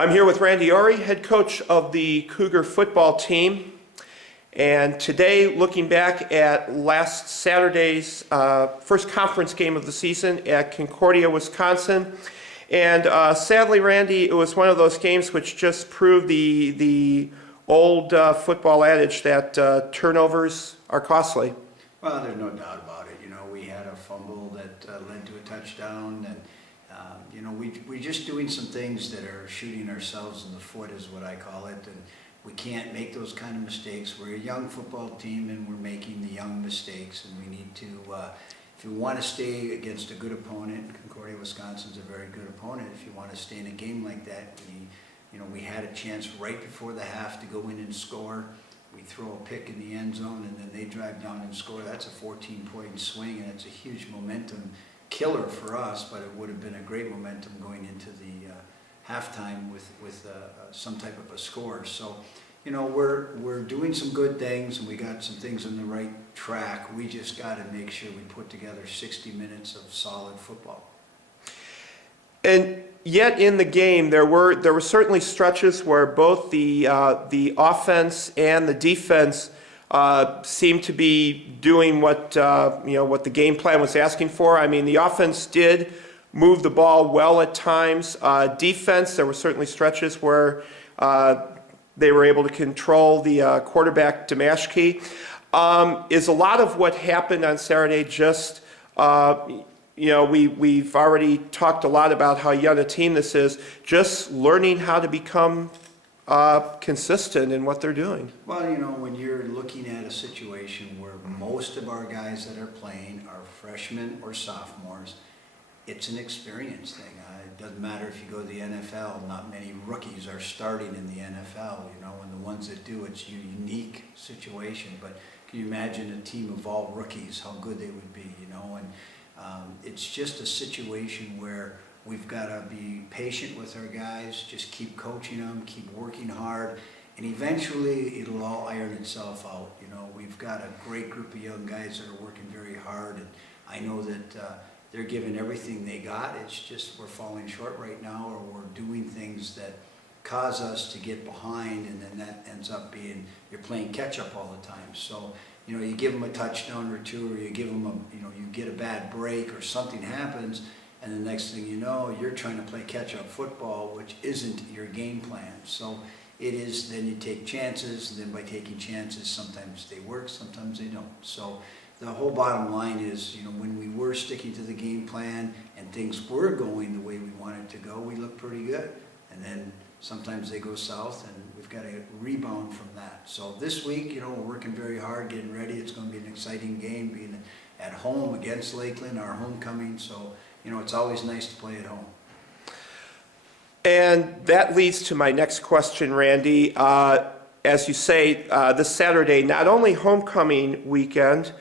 I'm here with Randy Awrey, head coach of the Cougar football team. And today, looking back at last Saturday's first conference game of the season at Concordia, Wisconsin. And sadly, Randy, it was one of those games which just proved the old football adage that turnovers are costly. Well, there's no doubt about it. You know, we had a fumble that led to a touchdown, and you know, we're just doing some things that are shooting ourselves in the foot, is what I call it. And we can't make those kind of mistakes. We're a young football team, and we're making the young mistakes. And we need to, if you want to stay against a good opponent, Concordia, Wisconsin's a very good opponent. If you want to stay in a game like that, we had a chance right before the half to go in and score. We throw a pick in the end zone, and then they drive down and score. That's a 14-point swing, and it's a huge momentum killer for us, but it would have been a great momentum going into the halftime with some type of a score. So, you know, we're doing some good things, and we got some things on the right track. We just got to make sure we put together 60 minutes of solid football. And yet in the game, there were certainly stretches where both the offense and the defense seemed to be doing what what the game plan was asking for. I mean, the offense did move the ball well at times. Defense, there were certainly stretches where they were able to control the quarterback Damashki. Is a lot of what happened on Saturday just we've already talked a lot about how young a team this is, just learning how to become consistent in what they're doing? Well, you know, when you're looking at a situation where most of our guys that are playing are freshmen or sophomores, it's an experience thing. It doesn't matter if you go to the NFL, not many rookies are starting in the NFL, you know, and the ones that do, it's a unique situation. But can you imagine a team of all rookies, how good they would be, you know? And it's just a situation where we've got to be patient with our guys, just keep coaching them, keep working hard, and eventually it'll all iron itself out. You know, we've got a great group of young guys that are working very hard, and I know that they're giving everything they got. It's just we're falling short right now, or we're doing things that cause us to get behind, and then that ends up being you're playing catch up all the time. So, you know, you give them a touchdown or two, or you give them you get a bad break or something happens, and the next thing you know, you're trying to play catch-up football, which isn't your game plan. So it is, then you take chances, and then by taking chances, sometimes they work, sometimes they don't. So the whole bottom line is, you know, when we were sticking to the game plan and things were going the way we wanted to go, we looked pretty good. And then sometimes they go south, and we've got to rebound from that. So this week, you know, we're working very hard, getting ready. It's going to be an exciting game, being at home against Lakeland, our homecoming. So, you know, it's always nice to play at home. And that leads to my next question, Randy. As you say, this Saturday, not only homecoming weekend,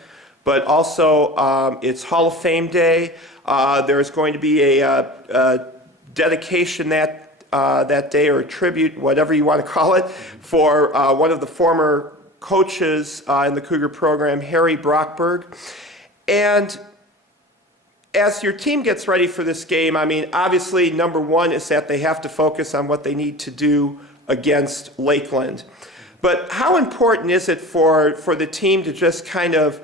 but also it's Hall of Fame Day. There's going to be a dedication that day, or a tribute, whatever you want to call it, for one of the former coaches in the Cougar program, Harry Brockberg. And as your team gets ready for this game, I mean, obviously, number one is that they have to focus on what they need to do against Lakeland. But how important is it for the team to just kind of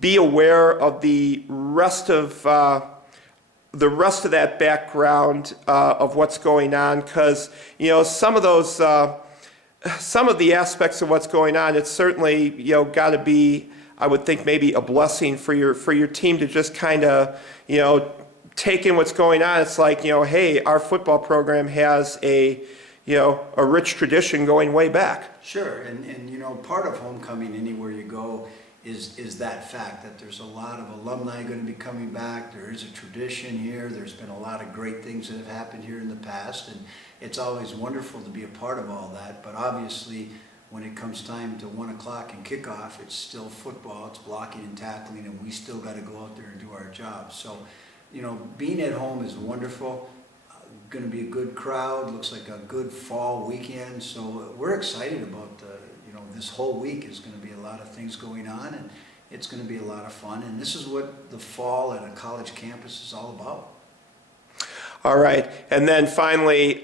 be aware of the rest of that background of what's going on? Because, you know, some of the aspects of what's going on, it's certainly, you know, got to be, I would think, maybe a blessing for your team to just kind of, you know, take in what's going on. It's like, you know, hey, our football program has a rich tradition going way back. Sure, and you know, part of homecoming anywhere you go is that fact that there's a lot of alumni going to be coming back. There is a tradition here. There's been a lot of great things that have happened here in the past, and it's always wonderful to be a part of all that. But obviously, when it comes time to 1 o'clock and kickoff, it's still football, it's blocking and tackling, and we still got to go out there and do our job. So, you know, being at home is wonderful. Going to be a good crowd, looks like a good fall weekend. So we're excited about this whole week is going to be a lot of things going on, and it's going to be a lot of fun. And this is what the fall at a college campus is all about. All right. And then finally,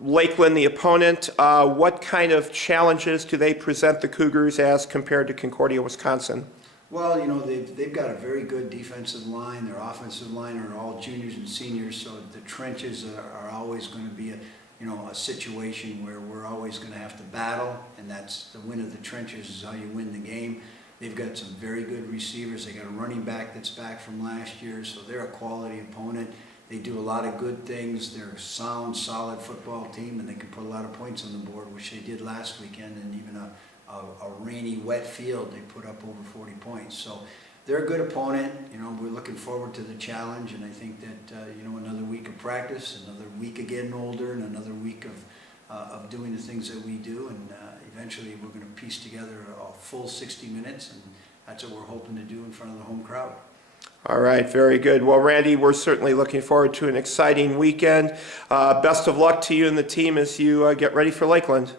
Lakeland, the opponent, what kind of challenges do they present the Cougars as compared to Concordia, Wisconsin? Well, they've got a very good defensive line. Their offensive line are all juniors and seniors, so the trenches are always going to be a situation where we're always going to have to battle, and that's the win of the trenches is how you win the game. They've got some very good receivers. They got a running back that's back from last year, so they're a quality opponent. They do a lot of good things. They're a sound, solid football team, and they can put a lot of points on the board, which they did last weekend, and even a rainy, wet field, they put up over 40 points. So they're a good opponent. We're looking forward to the challenge, and I think that another week of practice, another week of getting older, and another week of doing the things that we do, and eventually we're going to piece together a full 60 minutes, and that's what we're hoping to do in front of the home crowd. All right, very good. Well, Randy, we're certainly looking forward to an exciting weekend. Best of luck to you and the team as you get ready for Lakeland.